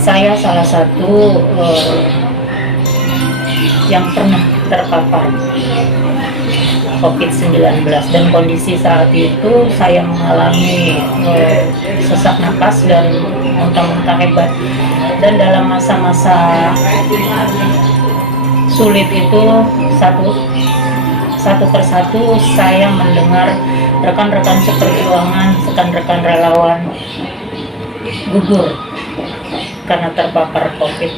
Saya salah satu yang pernah terpapar COVID-19, dan kondisi saat itu saya mengalami sesak napas dan muntah-muntah hebat. Dan dalam masa-masa sulit itu, satu persatu saya mendengar rekan-rekan seperjuangan, rekan-rekan relawan gugur karena terpapar COVID.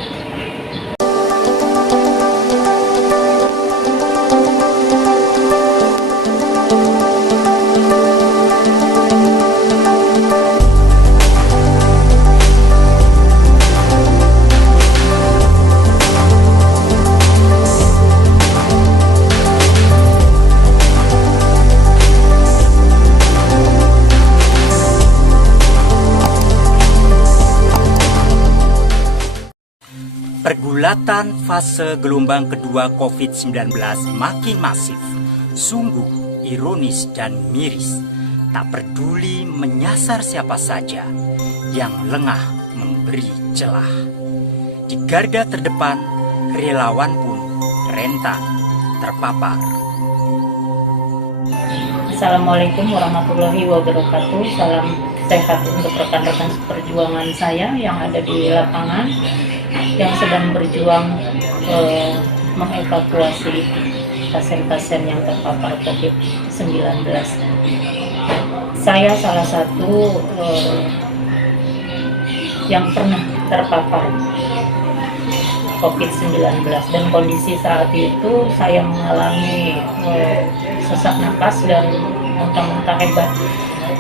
Pergulatan fase gelombang kedua COVID-19 makin masif, sungguh ironis dan miris. Tak peduli menyasar siapa saja yang lengah memberi celah. Di garda terdepan, relawan pun rentan terpapar. Assalamualaikum warahmatullahi wabarakatuh. Salam sehat untuk rekan-rekan seperjuangan saya yang ada di lapangan, yang sedang berjuang mengevakuasi pasien-pasien yang terpapar COVID-19. Saya salah satu yang pernah terpapar COVID-19, dan kondisi saat itu saya mengalami sesak napas dan muntah-muntah hebat.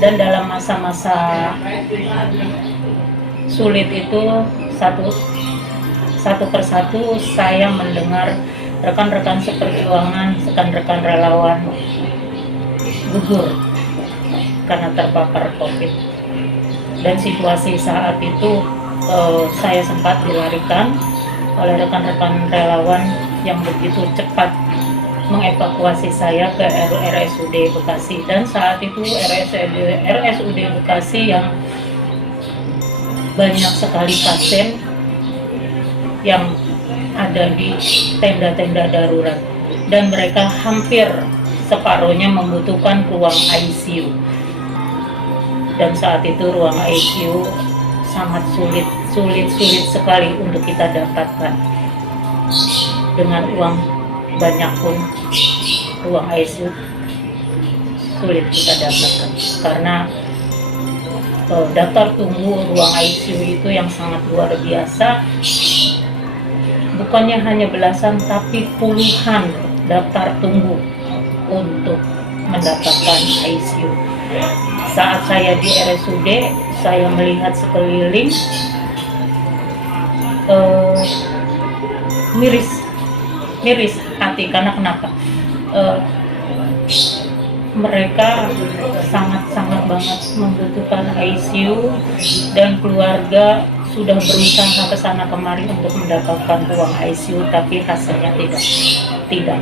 Dan dalam masa-masa sulit itu, satu persatu saya mendengar rekan-rekan seperjuangan, rekan-rekan relawan gugur karena terpapar COVID. Dan situasi saat itu saya sempat dilarikan oleh rekan-rekan relawan yang begitu cepat mengevakuasi saya ke RSUD Bekasi. Dan saat itu RSUD Bekasi yang banyak sekali pasien yang ada di tenda-tenda darurat, dan mereka hampir separuhnya membutuhkan ruang ICU. Dan saat itu ruang ICU sangat sulit sekali untuk kita dapatkan. Dengan uang banyak pun ruang ICU sulit kita dapatkan, karena daftar tunggu ruang ICU itu yang sangat luar biasa. Bukannya hanya belasan, tapi puluhan daftar tunggu untuk mendapatkan ICU. Saat saya di RSUD, saya melihat sekeliling, miris hati. Karena kenapa? Mereka sangat banget membutuhkan ICU, dan keluarga sudah berusaha ke sana kemari untuk mendapatkan ruang ICU, tapi hasilnya tidak.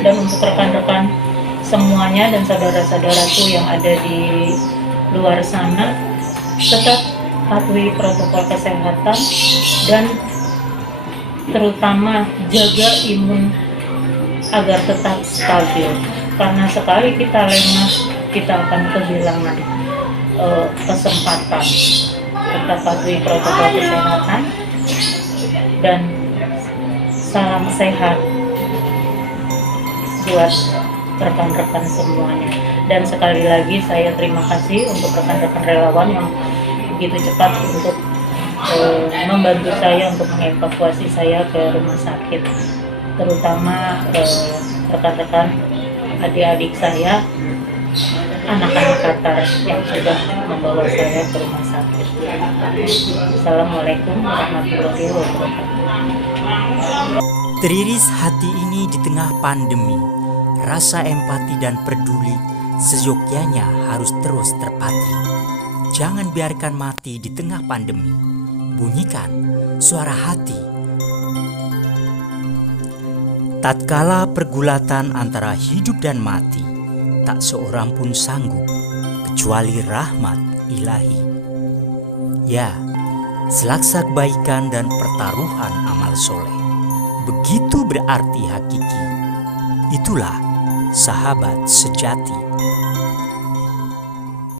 Dan untuk rekan-rekan semuanya dan saudara-saudaraku yang ada di luar sana, tetap patuhi protokol kesehatan dan terutama jaga imun agar tetap stabil. Karena sekali kita lengah, kita akan kehilangan kesempatan. Tetap patuhi protokol kesehatan dan salam sehat buat rekan-rekan semuanya. Dan sekali lagi saya terima kasih untuk rekan-rekan relawan yang begitu cepat untuk membantu saya untuk mengevakuasi saya ke rumah sakit, terutama rekan-rekan adik-adik saya, anak-anak Qatar yang sudah membawa saya ke rumah sakit. Assalamualaikum warahmatullahi wabarakatuh. Teriris hati ini di tengah pandemi, rasa empati dan peduli seyogyanya harus terus terpatri. Jangan biarkan mati di tengah pandemi. Bunyikan suara hati. Tatkala pergulatan antara hidup dan mati, tak seorang pun sanggup kecuali rahmat ilahi. Ya, selaksa kebaikan dan pertaruhan amal soleh. Begitu berarti hakiki. Itulah sahabat sejati.